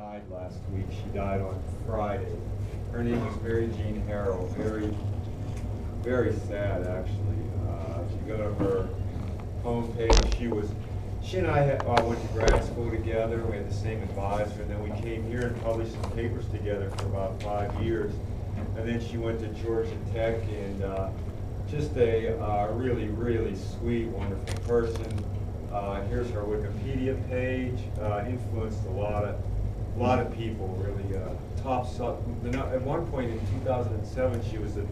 Died last week. She died on Friday. Her name was Mary Jean Harrell. Very, very sad, actually. If you go to her homepage, she and I went to grad school together. We had the same advisor, and then we came here and published some papers together for about 5 years. And then she went to Georgia Tech, and just a really, really sweet, wonderful person. Here's her Wikipedia page. Influenced a lot of people, really. At one point in 2007, she was the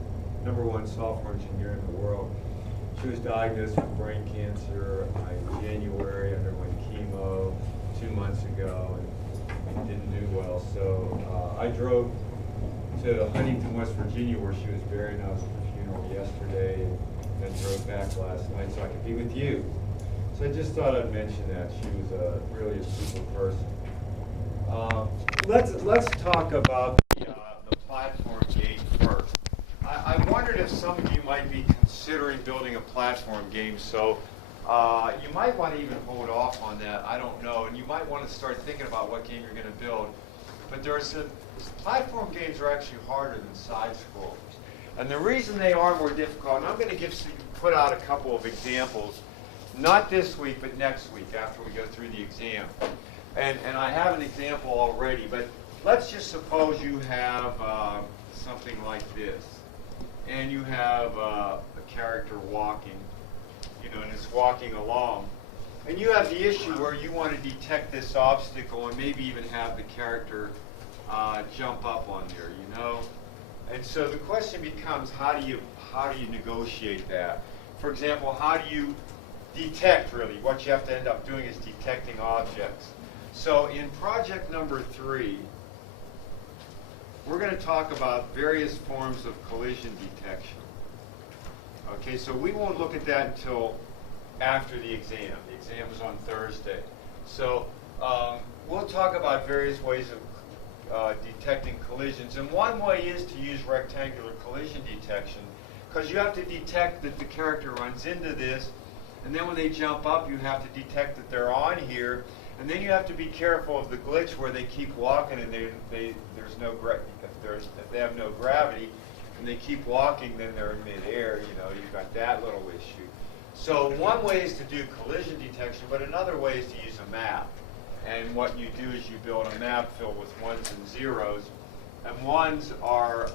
#1 software engineer in the world. She was diagnosed with brain cancer in January, underwent chemo 2 months ago, and didn't do well. So I drove to Huntington, West Virginia, where she was buried, and I was at the funeral yesterday, and then drove back last night so I could be with you. So I just thought I'd mention that. She was really a super person. Let's talk about the platform game first. I wondered if some of you might be considering building a platform game, so you might want to even hold off on that. I don't know, and you might want to start thinking about what game you're going to build. But platform games are actually harder than side scrollers, and the reason they are more difficult. And I'm going to put out a couple of examples, not this week, but next week after we go through the exam. And I have an example already, but let's just suppose you have something like this. And you have a character walking, and it's walking along. And you have the issue where you want to detect this obstacle and maybe even have the character jump up on there, And so the question becomes, how do you negotiate that? For example, how do you detect, really? What you have to end up doing is detecting objects. So in project number 3, we're going to talk about various forms of collision detection. Okay, so we won't look at that until after the exam. The exam is on Thursday. So we'll talk about various ways of detecting collisions. And one way is to use rectangular collision detection, because you have to detect that the character runs into this, and then when they jump up, you have to detect that they're on here. And then you have to be careful of the glitch where they keep walking and if they have no gravity and they keep walking, then they're in midair. You've got that little issue. So one way is to do collision detection, but another way is to use a map. And what you do is you build a map filled with ones and zeros, and ones are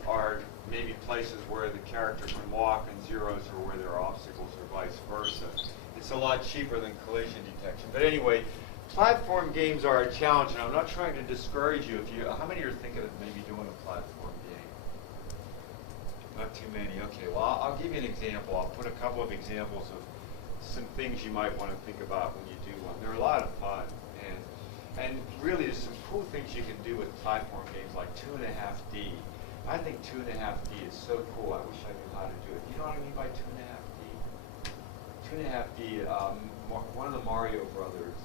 maybe places where the character can walk, and zeros are where there are obstacles, or vice versa. It's a lot cheaper than collision detection. But anyway, platform games are a challenge, and I'm not trying to discourage you. How many are thinking of maybe doing a platform game? Not too many. Okay, well, I'll give you an example. I'll put a couple of examples of some things you might want to think about when you do one. They're a lot of fun, and really there's some cool things you can do with platform games like 2.5D. I think 2.5D is so cool. I wish I knew how to do it. You know what I mean by 2.5D? 2.5D, one of the Mario Brothers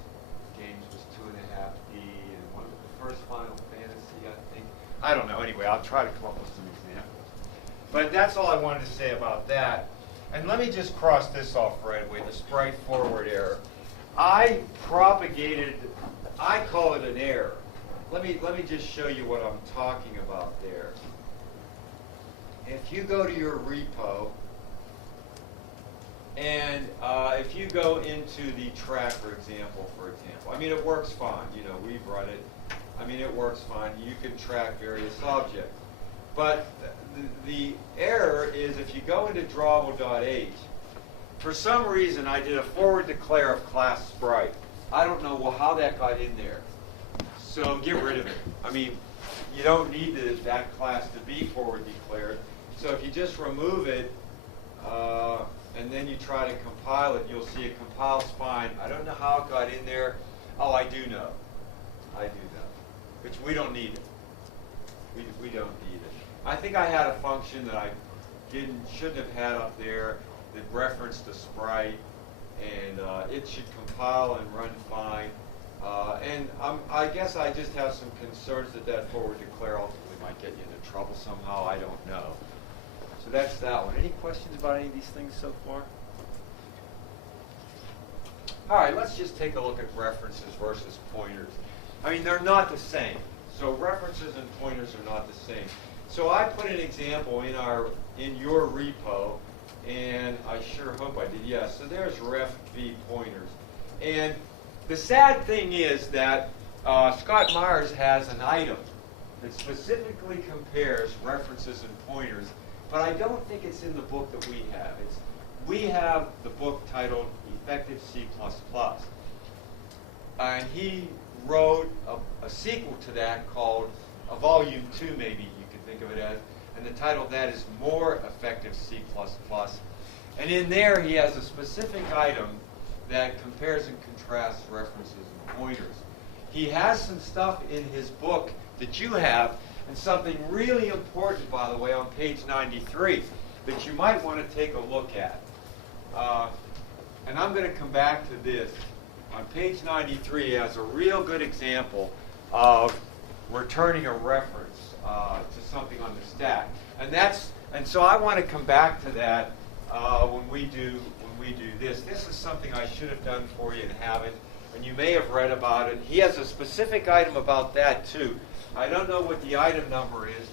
games was 2.5D, and one of the first Final Fantasy, I think. I don't know. Anyway, I'll try to come up with some examples. But that's all I wanted to say about that. And let me just cross this off right away, the sprite forward error. I call it an error. Let me just show you what I'm talking about there. If you go to your repo, and if you go into the tracker example, for example, I mean, it works fine. We've run it. I mean, it works fine. You can track various objects. But the error is if you go into drawable.h, for some reason I did a forward declare of class sprite. I don't know how that got in there. So get rid of it. I mean, you don't need that class to be forward declared. So if you just remove it, and then you try to compile it, you'll see it compiles fine. I don't know how it got in there. Oh, I do know. Which we don't need it. We don't need it. I think I had a function that I shouldn't have had up there that referenced a sprite, and it should compile and run fine. And I guess I just have some concerns that forward declare ultimately might get you into trouble somehow. I don't know. So that's that one. Any questions about any of these things so far? All right, let's just take a look at references versus pointers. I mean, they're not the same. So references and pointers are not the same. So I put an example in your repo, and I sure hope I did. Yeah, so there's ref v pointers. And the sad thing is that Scott Myers has an item that specifically compares references and pointers, but I don't think it's in the book that we have. We have the book titled Effective C++. And he wrote a sequel to that called a volume 2, maybe you could think of it as, and the title of that is More Effective C++. And in there he has a specific item that compares and contrasts references and pointers. He has some stuff in his book that you have, and something really important, by the way, on page 93 that you might want to take a look at. And I'm going to come back to this. On page 93, he has a real good example of returning a reference to something on the stack. And so I want to come back to that when we do this. This is something I should have done for you and haven't, and you may have read about it. He has a specific item about that too. I don't know what the item number is,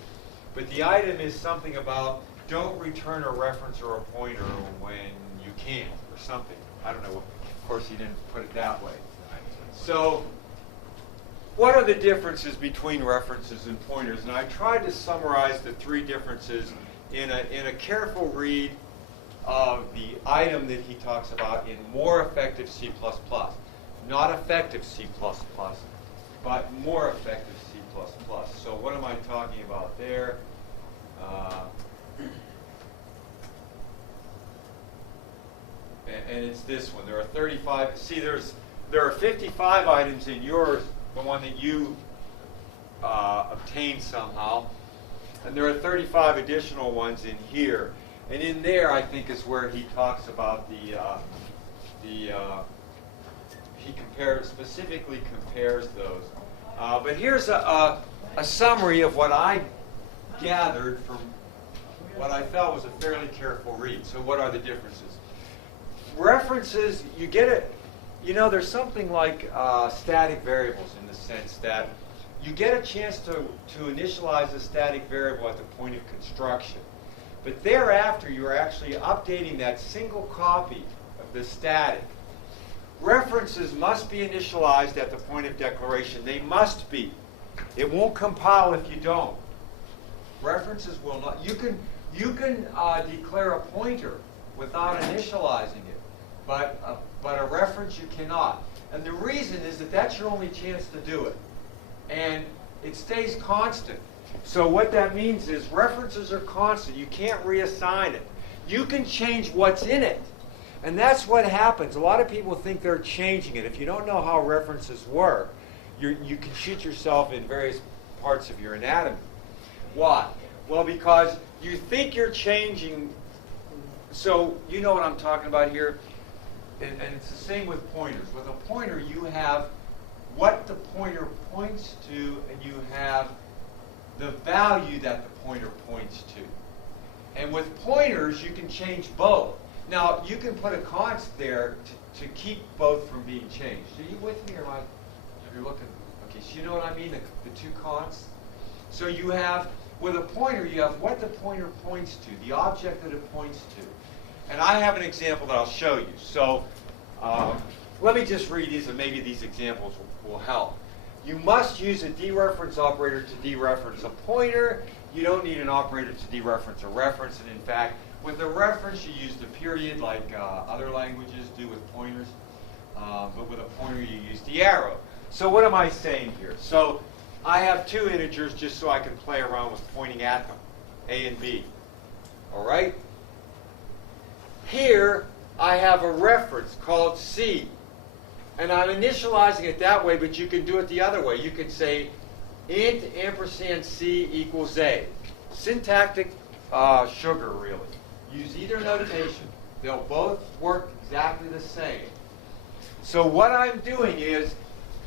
but the item is something about don't return a reference or a pointer when you can, or something. I don't know. Of course, he didn't put it that way. So what are the differences between references and pointers? And I tried to summarize the three differences in a careful read of the item that he talks about in More Effective C++. Not Effective C++, but More Effective C++. So what am I talking about there? And it's this one. There are 35. See, there are 55 items in yours, the one that you obtained somehow, and there are 35 additional ones in here. And in there, I think, is where he talks about he specifically compares those. But here's a summary of what I gathered from what I felt was a fairly careful read. So what are the differences? References, you get it. There's something like static variables in the sense that you get a chance to initialize a static variable at the point of construction. But thereafter, you're actually updating that single copy of the static. References must be initialized at the point of declaration. They must be. It won't compile if you don't. References will not. You can declare a pointer without initializing it, but a reference you cannot. And the reason is that that's your only chance to do it. And it stays constant. So what that means is references are constant. You can't reassign it. You can change what's in it. And that's what happens. A lot of people think they're changing it. If you don't know how references work, you can shoot yourself in various parts of your anatomy. Why? Well, because you think you're changing. So you know what I'm talking about here. And it's the same with pointers. With a pointer, you have what the pointer points to, and you have the value that the pointer points to. And with pointers, you can change both. Now, you can put a const there to keep both from being changed. Are you with me, or am I? You're looking. Okay, so you know what I mean? The two consts. So you have, with a pointer, you have what the pointer points to, the object that it points to. And I have an example that I'll show you. So let me just read these, and maybe these examples will help. You must use a dereference operator to dereference a pointer. You don't need an operator to dereference a reference. And in fact, with a reference, you use the period like other languages do with pointers. But with a pointer, you use the arrow. So what am I saying here? So I have two integers just so I can play around with pointing at them, A and B. All right? Here, I have a reference called C. And I'm initializing it that way, but you can do it the other way. You could say int ampersand C equals A. Syntactic sugar, really. Use either notation. They'll both work exactly the same. So what I'm doing is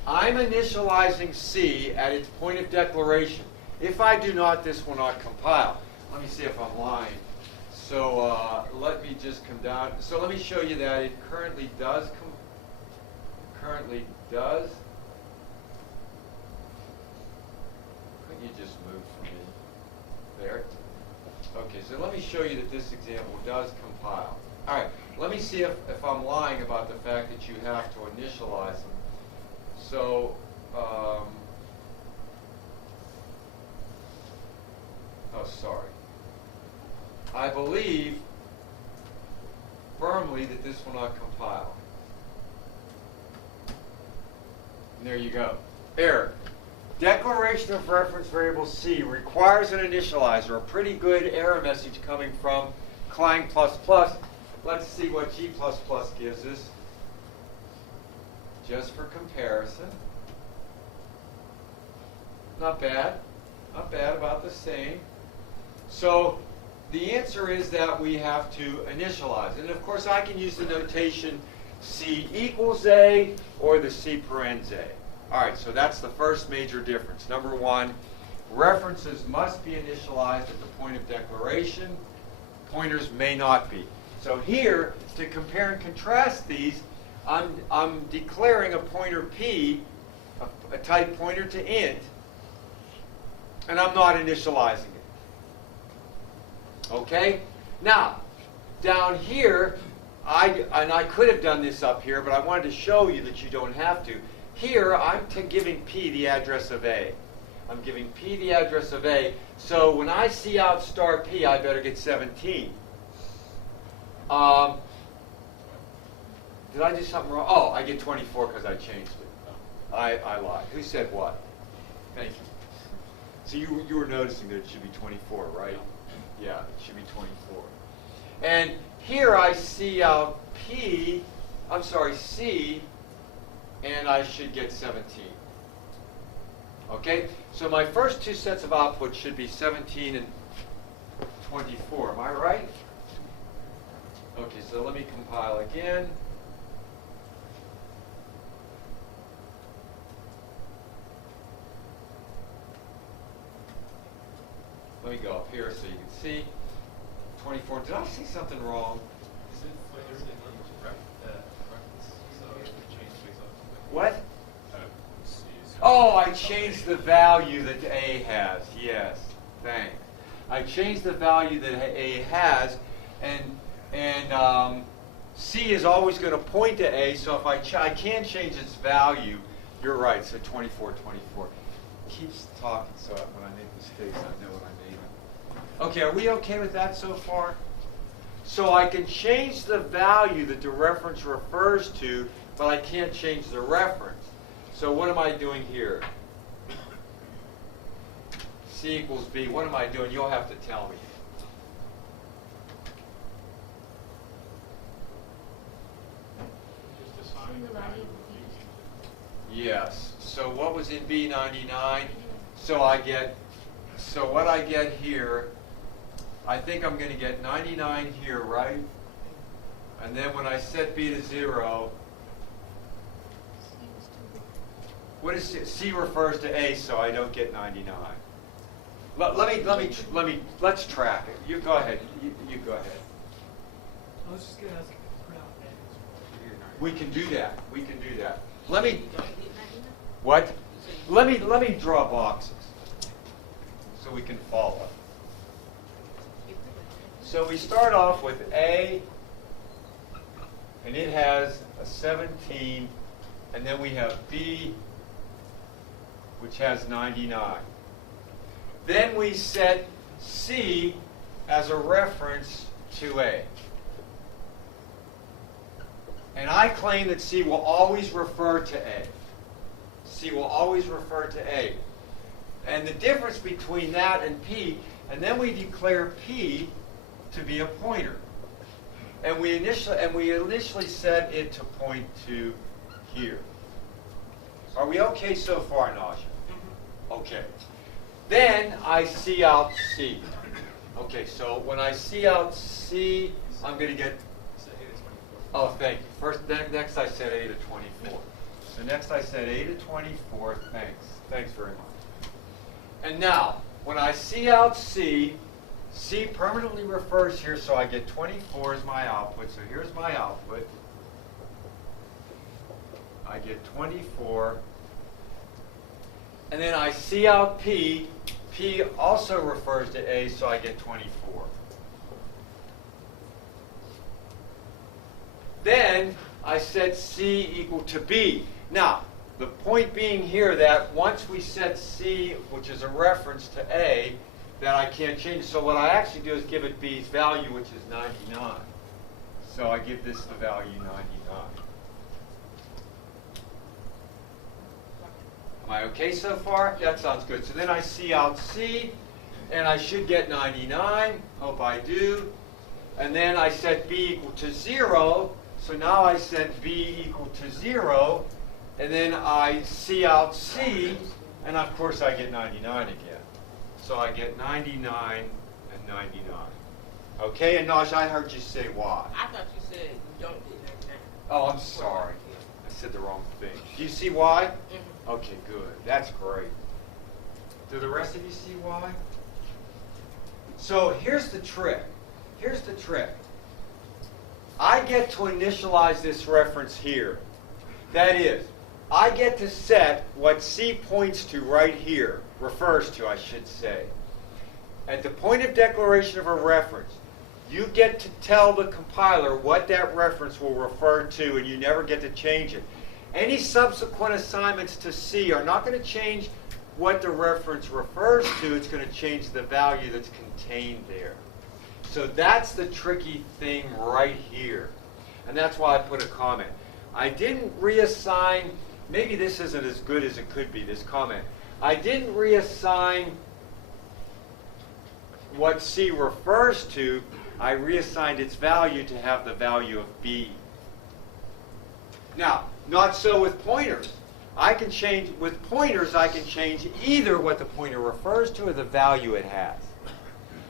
I'm initializing C at its point of declaration. If I do not, this will not compile. Let me see if I'm lying. So let me just come down. So let me show you that it currently does just move for me. There. Okay, so let me show you that this example does compile. All right, let me see if I'm lying about the fact that you have to initialize them. So, oh, sorry. I believe firmly that this will not compile. And there you go. Error. Declaration of reference variable C requires an initializer. A pretty good error message coming from Clang++. Let's see what G++ gives us. Just for comparison. Not bad. Not bad, about the same. So the answer is that we have to initialize. And of course I can use the notation C equals A or the C parens A. All right, so that's the first major difference. Number one, references must be initialized at the point of declaration. Pointers may not be. So here, to compare and contrast these, I'm declaring a pointer P, a type pointer to int, and I'm not initializing it. Okay? Now, down here, I could have done this up here, but I wanted to show you that you don't have to. Here, I'm giving P the address of A. I'm giving P the address of A. So when I see out star P, I better get 17. Did I do something wrong? Oh, I get 24 because I changed it. I lied. Who said what? Thank you. So you were noticing that it should be 24, right? Yeah, it should be 24. And here I see out P, I'm sorry, C, and I should get 17. Okay? So my first two sets of outputs should be 17 and 24. Am I right? Okay, so let me compile again. Let me go up here so you can see. 24. Did I say something wrong? What? Oh, I changed the value that A has. Yes, thanks. I changed the value that A has, and C is always going to point to A. So if I can change its value, you're right. So 24, 24. Keeps talking, so when I make mistakes, I know what I made. Okay, are we okay with that so far? So I can change the value that the reference refers to, but I can't change the reference. So what am I doing here? C equals B. What am I doing? You'll have to tell me. Just assigning the value. Yes. So what was in B99? So what I get here, I think I'm going to get 99 here, right? And then when I set B to 0, what is it? C refers to A, so I don't get 99. Let's track it. You go ahead. You go ahead. I was just going to ask if you print out names. We can do that. We can do that. What? Let me draw boxes so we can follow. So we start off with A, and it has a 17, and then we have B, which has 99. Then we set C as a reference to A. And I claim that C will always refer to A. C will always refer to A. And the difference between that and P, and then we declare P to be a pointer. And we initially set it to point to here. Are we okay so far, Naja? Okay. Then I see out C. Okay, so when I see out C, I'm going to get... Oh, thank you. Next I set A to 24. So next I set A to 24. Thanks. Thanks very much. And now, when I see out C, C permanently refers here, so I get 24 as my output. So here's my output. I get 24. And then I see out P, P also refers to A, so I get 24. Then I set C equal to B. Now, the point being here that once we set C, which is a reference to A, that I can't change. So what I actually do is give it B's value, which is 99. So I give this the value 99. Am I okay so far? That sounds good. So then I see out C, and I should get 99. Hope I do. And then I set B equal to 0. So now I set B equal to 0. And then I see out C, and of course I get 99 again. So I get 99 and 99. Okay, and Naj, I heard you say why. I thought you said you don't get 99. Oh, I'm sorry. I said the wrong thing. Do you see why? Mm-hmm. Okay, good. That's great. Do the rest of you see why? So here's the trick. Here's the trick. I get to initialize this reference here. That is, I get to set what C points to right here, refers to, I should say. At the point of declaration of a reference, you get to tell the compiler what that reference will refer to, and you never get to change it. Any subsequent assignments to C are not going to change what the reference refers to. It's going to change the value that's contained there. So that's the tricky thing right here. And that's why I put a comment. I didn't reassign, maybe this isn't as good as it could be, this comment. I didn't reassign what C refers to. I reassigned its value to have the value of B. Now, not so with pointers. I can change, with pointers, I can change either what the pointer refers to or the value it has.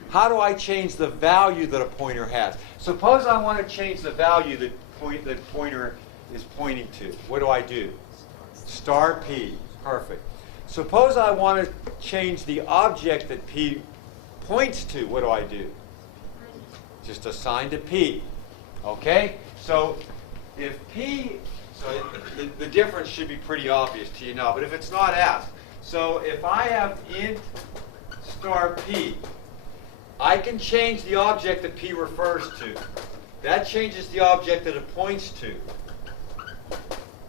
How do I change the value that a pointer has? Suppose I want to change the value that pointer is pointing to. What do I do? Star P. Perfect. Suppose I want to change the object that P points to. What do I do? Just assign to P. Okay? So if P, so the difference should be pretty obvious to you now, but if it's not asked. So if I have int star P, I can change the object that P refers to. That changes the object that it points to.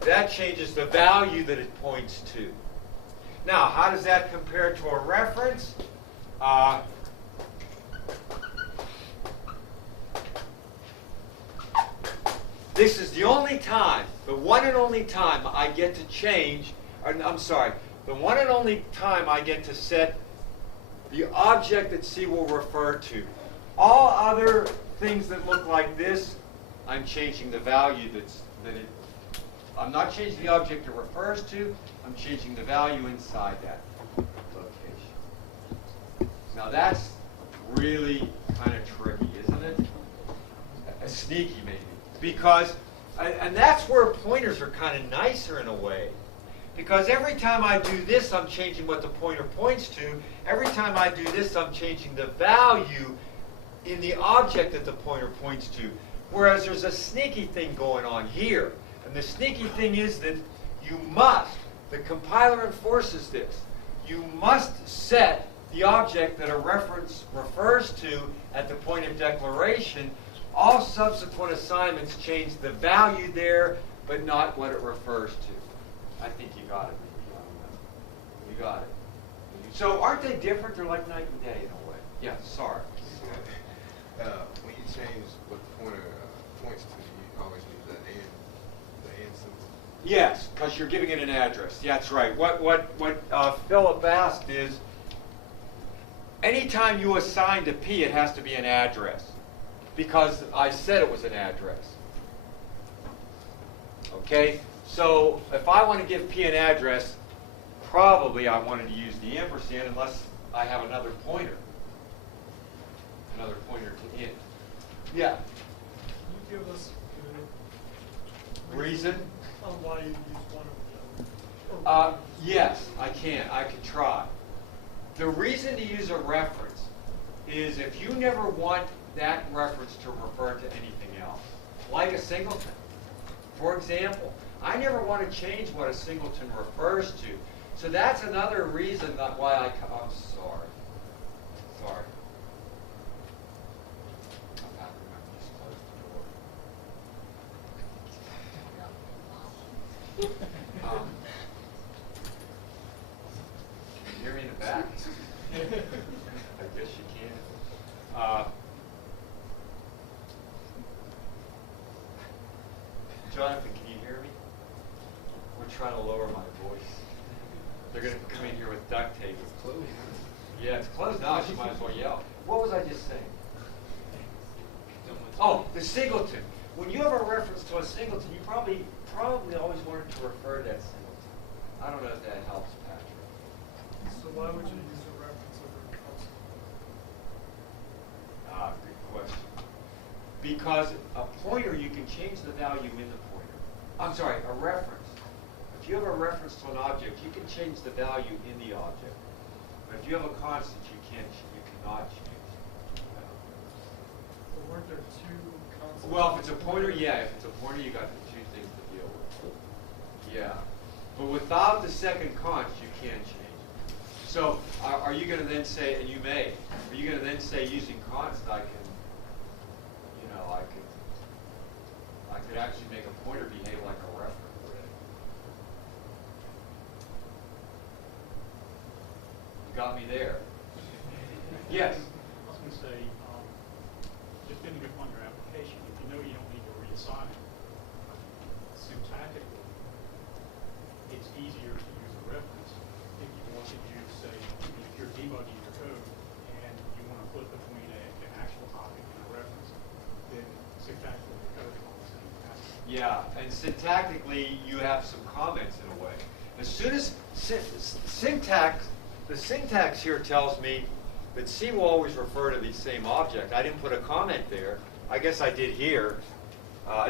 That changes the value that it points to. Now, how does that compare to a reference? This is the only time, the one and only time I get to change, I'm sorry, the one and only time I get to set the object that C will refer to. All other things that look like this, I'm changing the value I'm not changing the object it refers to, I'm changing the value inside that location. Now that's really kind of tricky, isn't it? Sneaky maybe. Because, and that's where pointers are kind of nicer in a way. Because every time I do this, I'm changing what the pointer points to. Every time I do this, I'm changing the value in the object that the pointer points to. Whereas there's a sneaky thing going on here. And the sneaky thing is that you must, the compiler enforces this, you must set the object that a reference refers to at the point of declaration. All subsequent assignments change the value there, but not what it refers to. I think you got it. You got it. So aren't they different? They're like night and day in a way. Yeah, sorry. When you change what the pointer points to, you always use that the and symbol. Yes, because you're giving it an address. Yeah, that's right. What Philip asked is, anytime you assign to P, it has to be an address. Because I said it was an address. Okay? So if I want to give P an address, probably I wanted to use the ampersand unless I have another pointer. Another pointer to int. Yeah? Can you give us a Reason? on why you use one or the other? Yes, I can. I can try. The reason to use a reference is if you never want that reference to refer to anything else, like a singleton. For example, I never want to change what a singleton refers to. So that's another reason that why I'm sorry. Sorry. I'm not remembering to just close the door. Can you hear me in the back? I guess you can. Jonathan, can you hear me? We're trying to lower my voice. They're going to come in here with duct tape. It's closed. Yeah, it's closed now. She might as well yell. What was I just saying? Oh, the singleton. When you have a reference to a singleton, you probably always wanted to refer to that singleton. I don't know if that helps, Patrick. So why would you use a reference over a constant? Good question. Because a pointer, you can change the value in the pointer. I'm sorry, a reference. If you have a reference to an object, you can change the value in the object. But if you have a constant, you cannot change. But weren't there two constants? Well, if it's a pointer, yeah. If it's a pointer, you got the two things to deal with. Yeah. But without the second const, you can change. So are you going to then say, and you may, are you going to then say using const, I could actually make a pointer behave like a reference, would it? You got me there. Yes? I was going to say, depending upon your application, if you know you don't need to reassign it, syntactically, it's easier to use a reference if you want to use, say, if you're debugging your code and you want to flip between an actual object and a reference, then syntactically the code is all the same. Yeah, and syntactically, you have some comments in a way. As soon as syntax, the syntax here tells me that C will always refer to the same object. I didn't put a comment there. I guess I did here.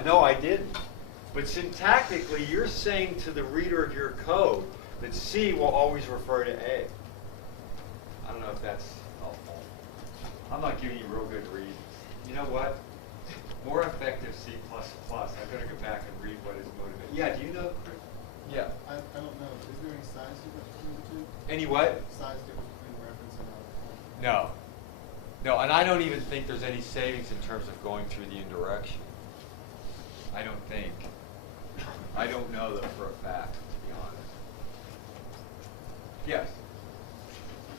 No, I didn't. But syntactically, you're saying to the reader of your code that C will always refer to A. I don't know if that's helpful. I'm not giving you real good reasons. You know what? More effective C++. I better go back and read what is motivated. Yeah, do you know, Chris? Yeah. I don't know. Is there any size difference between the two? Any what? Size difference between reference and No. No, and I don't even think there's any savings in terms of going through the indirection. I don't think. I don't know though for a fact, to be honest. Yes?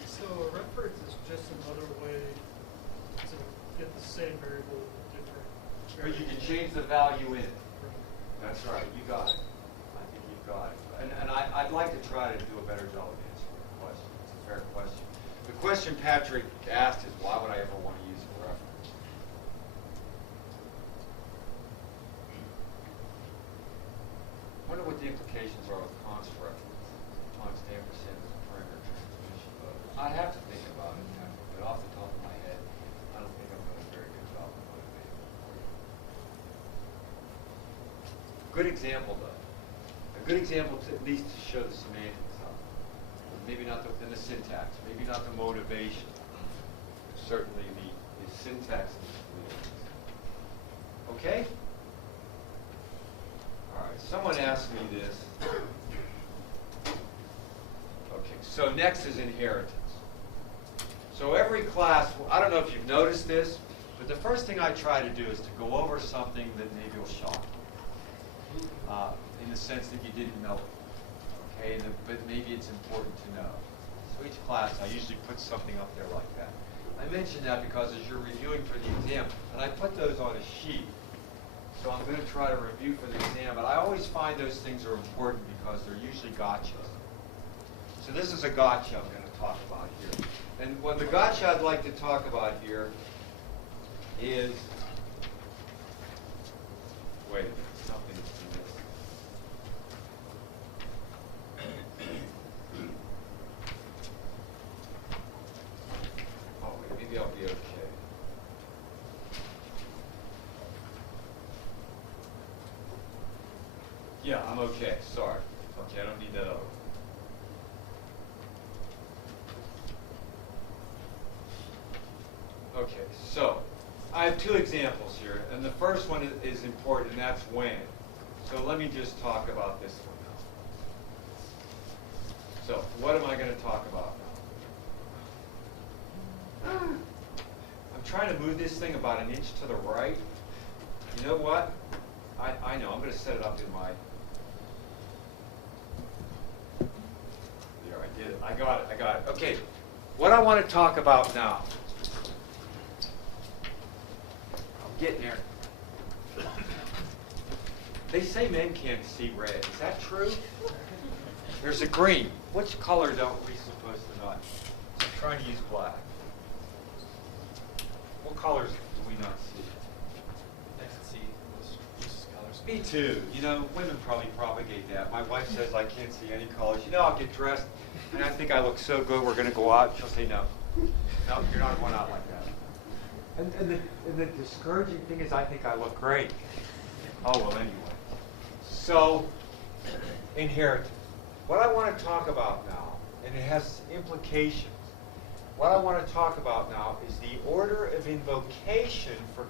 So a reference is just another way to get the same variable with different. But you can change the value in it. That's right, you got it. I think you've got it. And I'd like to try to do a better job of answering the question. It's a fair question. The question Patrick asked is, why would I ever want to use a reference? I wonder what the implications are with const reference, const ampersand as a parameter transmission mode. I have to think about it, but off the top of my head, I don't think I'm doing a very good job of motivating it for you. Good example, though. A good example, at least to show the semantics of it. Maybe not and the syntax, maybe not the motivation. Certainly the syntax is clear. Okay? All right, someone asked me this. Okay, so next is inheritance. So every class, I don't know if you've noticed this, but the first thing I try to do is to go over something that maybe will shock you, in the sense that you didn't know it. Okay, but maybe it's important to know. So each class, I usually put something up there like that. I mention that because as you're reviewing for the exam, and I put those on a sheet, so I'm going to try to review for the exam, but I always find those things are important because they're usually gotchas. So this is a gotcha I'm going to talk about here. And what the gotcha I'd like to talk about here is, wait a minute, something's missing. Oh, wait, maybe I'll be okay. Yeah, I'm okay. Sorry. Okay, I don't need that over. Okay, so I have two examples here, and the first one is important, and that's when. So let me just talk about this one now. So what am I going to talk about now? trying to move this thing about an inch to the right. You know what? I know, I'm going to set it up in my... There, I did it. I got it. Okay, what I want to talk about now. I'm getting there. They say men can't see red. Is that true? There's a green. Which color don't we supposed to not? I'm trying to use black. What colors do we not see? I can see most colors. Me too. You know, women probably propagate that. My wife says I can't see any colors. You know, I'll get dressed, and I think I look so good, we're going to go out. She'll say, no. No, you're not going out like that. And the discouraging thing is I think I look great. Oh, well, anyway. So, inheritance. What I want to talk about now, and it has implications, what I want to talk about now is the order of invocation for